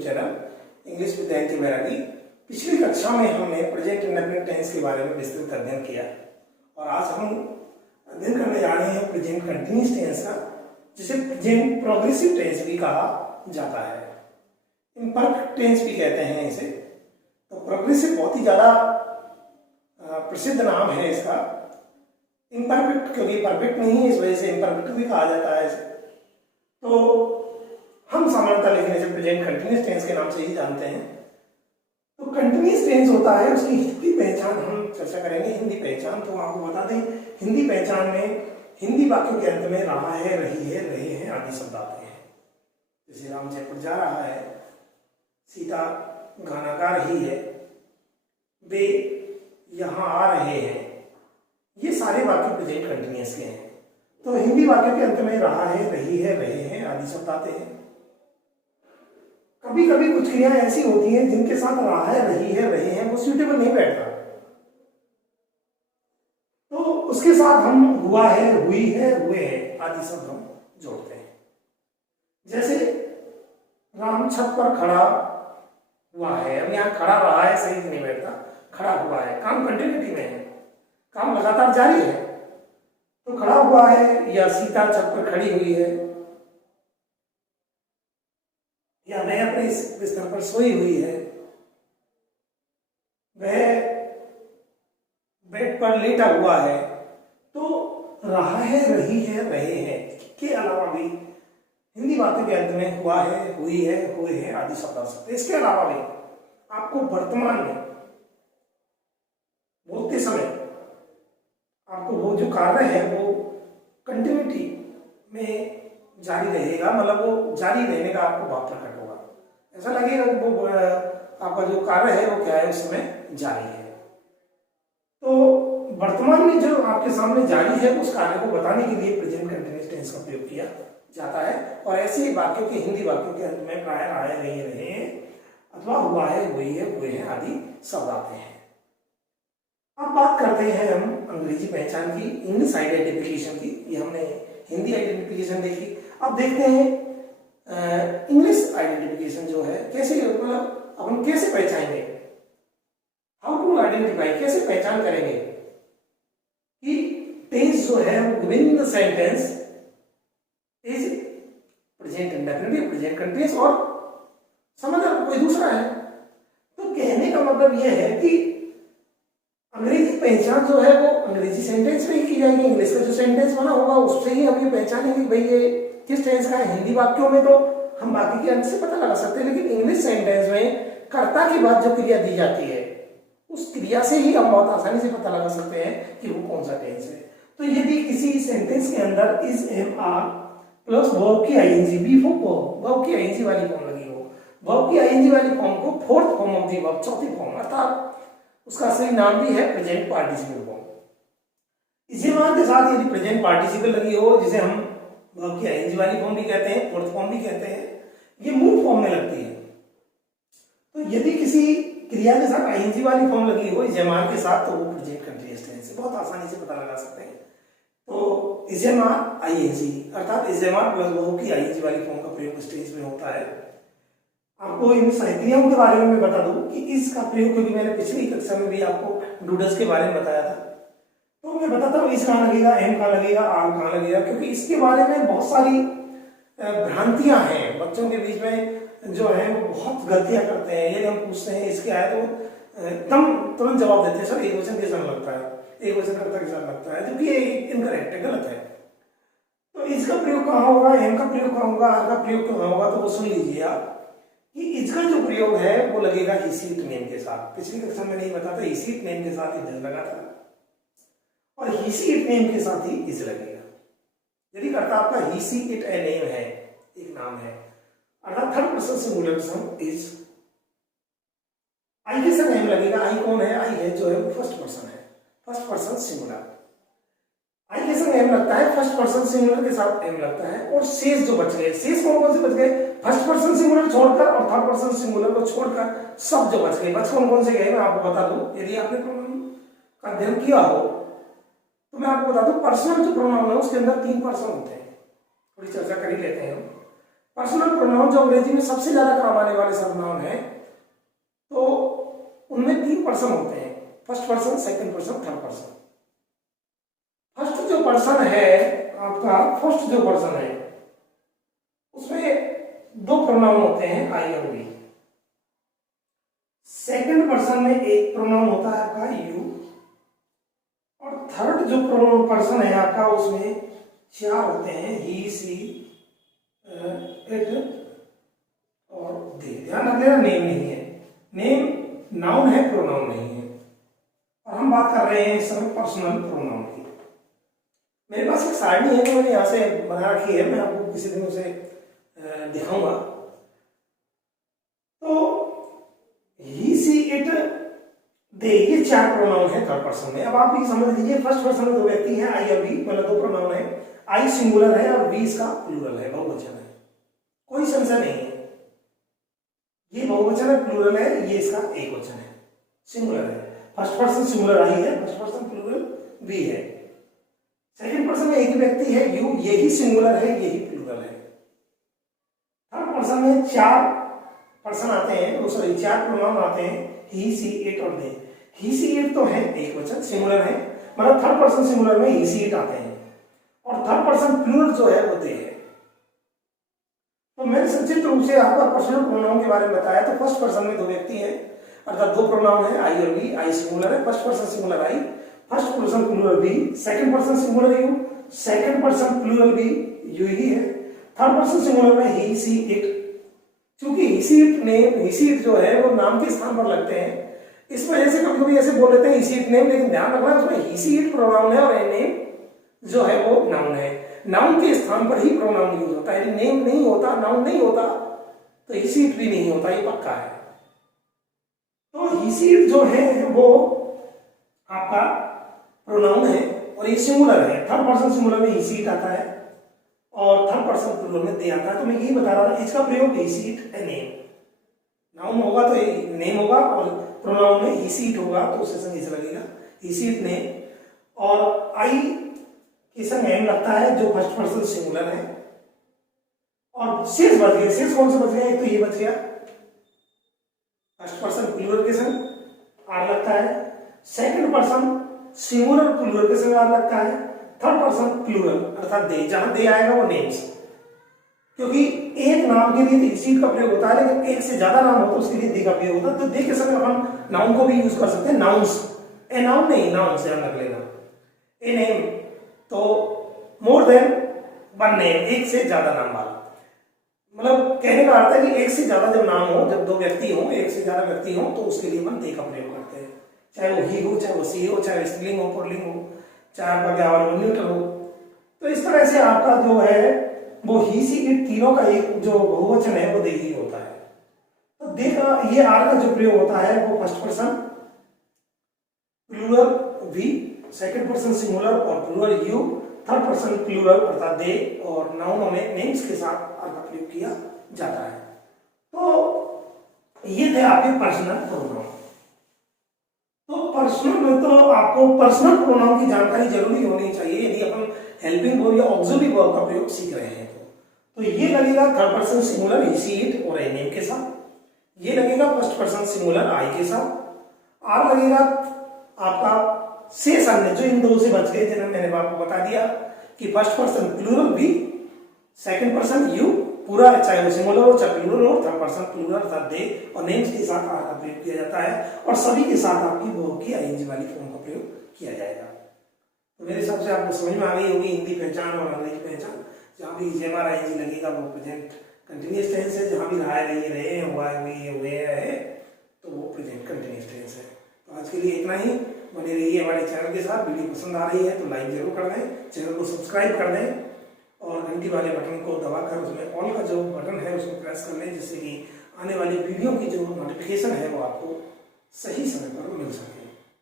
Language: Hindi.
YouTube channel English with NK Bairagi. पिछली कक्षा में हमने प्रेजेंट इंडेफिनिट टेंस के बारे में विस्तृत अध्ययन किया और आज हम अध्ययन करने जा रहे हैं प्रेजेंट कंटिन्यूअस टेंस का, जिसे प्रेजेंट प्रोग्रेसिव टेंस भी कहा जाता है। इम्परफेक्ट टेंस भी कहते हैं इसे। तो प्रोग्रेसिव बहुत ही ज्यादा प्रसिद्ध नाम है इसका। इम्परफेक्ट क्योंकि परफेक्ट नहीं है, इस वजह से इम्परफेक्ट भी कहा जाता है इसे। तो हम सामान्यतः लिखने से प्रेजेंट कंटिन्यूअस टेंस के नाम से ही जानते हैं। तो कंटिन्यूअस टेंस होता है, उसकी हिंदी पहचान हम चर्चा करेंगे। हिंदी पहचान तो आपको बता दें, हिंदी पहचान में हिंदी वाक्यों के अंत में रहा है, रही है, रहे हैं आदि शब्द आते हैं। जैसे राम जयपुर जा रहा है, सीता गाना गा रही है, वे यहाँ आ रहे हैं, ये सारे वाक्य प्रेजेंट कंटिन्यूअस के हैं। तो हिंदी वाक्य के अंत में रहा है, रही है, रहे हैं आदि शब्द आते हैं। कभी कभी कुछ क्रियाएं ऐसी होती हैं जिनके साथ रहा है, रही है, रहे हैं वो सूटेबल नहीं बैठता, तो उसके साथ हम हुआ है, हुई है, हुए हैं आदि शब्द हम जोड़ते हैं। जैसे राम छत पर खड़ा हुआ है, अब यहाँ खड़ा रहा है सही नहीं बैठता, खड़ा हुआ है, काम कंटिन्यूटी में है, काम लगातार जारी है, तो खड़ा हुआ है। या सीता छत पर खड़ी हुई है, या मैं अपने बिस्तर पर सोई हुई है, वह बेड पर लेटा हुआ है। तो रहा है, रही है, रहे हैं के अलावा भी हिंदी वाक्य के अंत में हुआ है, हुई है, हुए हैं आदि शब्द आ सकते हैं। इसके अलावा भी आपको वर्तमान में बोलते समय आपको वो जो कार्य है वो कंटिन्यूटी में जारी रहेगा, मतलब वो जारी रहने का आपको भाव प्रकट होगा। ऐसा लगेगा कि वो आपका जो कार्य है वो क्या है, उस समय जारी है। तो वर्तमान में जो आपके सामने जारी है उस कार्य को बताने के लिए प्रेजेंट कंटिन्यूअस टेंस का प्रयोग किया जाता है। और ऐसे ही वाक्यों के हिंदी वाक्यों के अंत में प्राय आए, रहे हैं अथवा हुआ है, हुई है, हुए हैं आदि शब्द आते हैं। अब बात करते हैं हम अंग्रेजी पहचान की, इंग्लिश आइडेंटिफिकेशन की। ये हमने हिंदी आइडेंटिफिकेशन देखी, अब देखते हैं इंग्लिश आइडेंटिफिकेशन जो है कैसे, मतलब हम कैसे पहचानेंगे, हाउ टू आइडेंटिफाई, कैसे पहचान करेंगे कि टेंस जो है वो विभिन्न sentence is present indefinite, present continuous और समाधान कोई दूसरा है। तो कहने का मतलब यह है कि अंग्रेजी पहचान जो है वो अंग्रेजी सेंटेंस में ही की जाएगी। इंग्लिश का जो सेंटेंस बना होगा उससे ही हम ये पहचानेंगे भाई ये किस टेंस का है। हिंदी वाक्यों में तो हम बाकी के अंत से पता लगा सकते हैं, लेकिन इंग्लिश सेंटेंस में कर्ता के बाद जो क्रिया दी जाती है उस क्रिया से ही हम बहुत आसानी से पता लगा सकते हैं कि वो कौन सा टेंस है। तो यदि किसी सेंटेंस के अंदर is, am, are plus verb की आईएनजी, बी वर्ब की आईएनजी वाली फॉर्म लगी हो, वर्ब की आईएनजी वाली फॉर्म को fourth form of the verb, चौथी फॉर्म, अर्थात उसका सही नाम भी है प्रेजेंट पार्टिसिपल फॉर्म। इसी मान के साथ यदि प्रेजेंट पार्टिसिपल लगी हो, जिसे हम वर्ब की आईएनजी वाली फॉर्म भी कहते हैं, फोर्थ फॉर्म भी कहते हैं, ये मूल फॉर्म में लगती है। तो यदि किसी क्रिया के साथ आईएनजी वाली फॉर्म लगी हो इजेमार के साथ, तो वो प्रेजेंट कंटिन्यूअस टेंस है, बहुत आसानी से पता लगा सकते हैं। तो इजेमार आईएनजी अर्थात इजेमार प्लस वर्ब की आईएनजी वाली फॉर्म का प्रयोग इस टेंस में होता है। आपको इन क्रियाओं के बारे में मैं बता दूं कि इसका प्रयोग, क्योंकि मैंने पिछली कक्षा में भी आपको डूडल्स के बारे में बताया था, तो मैं बताता हूँ इस कहाँ लगेगा, एम कहाँ लगेगा, आर कहाँ लगेगा, क्योंकि इसके बारे में बहुत सारी भ्रांतियां हैं बच्चों के बीच में, जो है वो बहुत गलतियां करते हैं। यदि हम पूछते हैं इसके आए तो एकदम तुरंत जवाब देते हैं, सर एक वचन के साथ लगता है, एक वचन कर्ता के साथ लगता है, जबकि ये इनकरेक्ट है, गलत है। तो इसका प्रयोग कहाँ होगा, एम का प्रयोग कहाँ होगा, आर का प्रयोग कहाँ होगा, तो वो सुन लीजिए आप कि इसका जो प्रयोग है वो लगेगा ही सीट नेम के साथ। पिछली कक्षा में नहीं बताता, ही सीट नेम के साथ ही लगा था और ही सीट नेम के साथ ही इज लगेगा। यदि कर्ता आपका ही सी इट ए नेम है, एक नाम है, अर्थात third person singular some is, I के साथ एम लगेगा। आई कौन है, आई है जो है वो फर्स्ट पर्सन है, फर्स्ट पर्सन सिंगुलर। आई के साथ एम लगता है, फर्स्ट पर्सन सिंगुलर के साथ एम लगता है, और शेष जो बच गए, शेष कौन कौन से बच गए, फर्स्ट पर्सन सिंगुलर छोड़कर और थर्ड पर्सन सिंगुलर को छोड़कर सब जो बच गए, बच कौन कौन से गए मैं आपको बता दूं। यदि आपने प्रोनाउन का अध्ययन किया हो तो मैं आपको बता दूं, पर्सनल जो प्रोनाउन है उसके अंदर 3 पर्सन होते हैं, थोड़ी चर्चा कर ही लेते हैं हम। पर्सनल प्रोनाउन जो अंग्रेजी में सबसे ज्यादा काम आने वाले सर्वनाम है, तो उनमें 3 पर्सन होते हैं, first person, second person, third person. First जो पर्सन है आपका, फर्स्ट जो पर्सन है उसमें 2 प्रोनाउन होते हैं, आई और वी। सेकंड पर्सन में एक प्रोनाउन होता है आपका यू, और थर्ड जो प्रोनाउन पर्सन है आपका उसमें 4 होते हैं, ही, सी, इट और दे। ध्यान रख लेना, नेम नहीं है, नेम नाउन है, प्रोनाउन नहीं है। और हम बात कर रहे हैं इस समय पर्सनल प्रोनाउन की। मेरे पास एक सारणी है, तो मैंने यहाँ से बना रखी है, मैं आपको किसी दिन उसे दिखाऊंगा। तो ही, सी, इट, दे, ये 4 प्रोनाउन है थर्ड पर्सन में। अब आप ये समझ लीजिए, फर्स्ट पर्सन में 2 व्यक्ति हैं, आई और वी, मतलब 2 प्रोनाउन है। आई सिंगुलर है और वी इसका प्लूरल है, बहुवचन है, कोई संशय नहीं है। ये बहुवचन है, प्लूरल है, ये इसका एकवचन है, सिंगुलर है। फर्स्ट पर्सन सिंगुलर आई है, फर्स्ट पर्सन प्लूरल वी है। सेकंड पर्सन में एक व्यक्ति है यू, यही सिंगुलर है, यही प्लूरल है। थर्ड पर्सन में 4 पर्सन आते हैं, सॉरी 4 प्रोनाउन आते हैं, ही, सी, इट और दे। ही, सी, इट तो है एकवचन, सिंगुलर है, मतलब थर्ड पर्सन सिंगुलर में ही, सी, इट आते हैं, और थर्ड पर्सन प्लूरल जो है वो दे है। तो मैंने संक्षिप्त रूप से आपका पर्सनल प्रोनाउन के बारे में बताया। तो फर्स्ट पर्सन में 2 व्यक्ति हैं, अर्थात 2 प्रोनाउन है, आई और वी। आई सिंगुलर है, first person singular I, first person plural we, second person singular you, second person plural we, you ही है। थर्ड पर्सन सिंगुलर में ही, सी, इट। क्योंकि he, she, it name, he, she, it जो है वो नाम के स्थान पर लगते हैं, इस वजह से कभी कभी ऐसे बोल देते हैं ही, सी, इट नेम, लेकिन ध्यान रखना उसमें ही, सी, इट प्रोनाउन है और ए नेम जो है वो नाउन है। नाउन के स्थान पर ही प्रोनाउन यूज होता है, नेम नहीं होता, नाउन नहीं होता, तो ही, सी, इट भी नहीं होता, ये पक्का है। तो ही, सी, इट जो है वो आपका प्रोनाउन है और ये सिंगुलर है। थर्ड पर्सन सिंगुलर में ही, सी, इट आता है और थर्ड पर्सन प्लूरल में दे आता है। तो मैं यही बता रहा था, इसका प्रयोग ही, she, it, a name. Noun होगा तो नेम होगा, और प्रोनाउन में ही, सी, इट होगा तो उससे संग इसे लगेगा ही, सी, इट नेम। और आई के संग एम लगता है जो फर्स्ट पर्सन सिंगुलर है। और शेष बच गया, शेष कौन सा बच गया? एक तो ये बच गया, फर्स्ट पर्सन प्लूरल के संग आर लगता है, सेकंड पर्सन सिंगुलर प्लूरल के संग आर लगता है, थर्ड पर्सन प्लूरल अर्थात दे, जहां दे आएगा वो नेम्स। क्योंकि एक नाम के लिए सी का प्रयोग होता है, लेकिन एक से ज्यादा नाम हो तो उसके लिए दे का प्रयोग होता है। तो दे के समय हम नाउन को भी यूज कर सकते हैं, नाउन्स। ए नाउन नहीं, नाउन से हम रख लेना। ए नेम तो मोर देन 1 नेम, एक से ज्यादा नाम वाला। मतलब कहने का अर्थ है कि एक से ज्यादा जब नाम हो, जब 2 व्यक्ति हो, एक से ज्यादा व्यक्ति हो, तो उसके लिए हम दे का प्रयोग करते हैं। चाहे वो ही हो, चाहे वो सी हो, चाहे स्त्रीलिंग हो, पुल्लिंग हो, चाहे आपका क्या हो, न्यूट्रल हो। तो इस तरह से आपका जो है वो ही, सी, इट तीनों का एक जो बहुवचन है वो दे ही होता है। तो दे का ये आर का जो प्रयोग होता है वो first person plural we, second person singular और plural you, third person plural अर्थात दे, और नाउनों में नेम्स के साथ आर का प्रयोग किया जाता है। तो ये थे आपके पर्सनल प्रोनाउन। तो पर्सनल में तो आपको पर्सनल प्रोनाउन की जानकारी जरूरी होनी चाहिए यदि अपन हेल्पिंग वर्ब या ऑक्सिलरी वर्ब का प्रयोग सीख रहे हैं। तो ये लगेगा third person singular he, she, it और ए नेम के साथ, ये लगेगा फर्स्ट पर्सन सिंगुलर आई के साथ, आर लगेगा आपका शेष अन्य जो इन 2 से बच गए, जिन्हें मैंने आपको बता दिया कि first person plural we, second person you पूरा, चाहे वो सिंगुलर हो चाहे प्लूरल हो, थर्ड पर्सन प्लूरल अर्थात दे, और नेम्स के साथ आर का प्रयोग किया जाता है, और सभी के साथ आपकी वर्ब की आईएनजी वाली फॉर्म का प्रयोग किया जाएगा। तो मेरे हिसाब से आपको समझ में आ गई होगी हिंदी पहचान और अंग्रेजी पहचान। जहाँ भी जेमआर आईएनजी लगेगा वो प्रेजेंट कंटिन्यूअस टेंस है, जहाँ भी रहा है, रहे, हुआ है, हुए है, तो वो प्रेजेंट कंटिन्यूअस टेंस है। तो आज के लिए इतना ही। बने रहिए हमारे चैनल के साथ। वीडियो पसंद आ रही है तो लाइक जरूर कर दें, चैनल को सब्सक्राइब कर दें, और घंटी वाले बटन को दबाकर उसमें ऑल का जो बटन है उसको प्रेस कर लें, जिससे कि आने वाली वीडियो की जो नोटिफिकेशन है वो आपको सही समय पर मिल सके।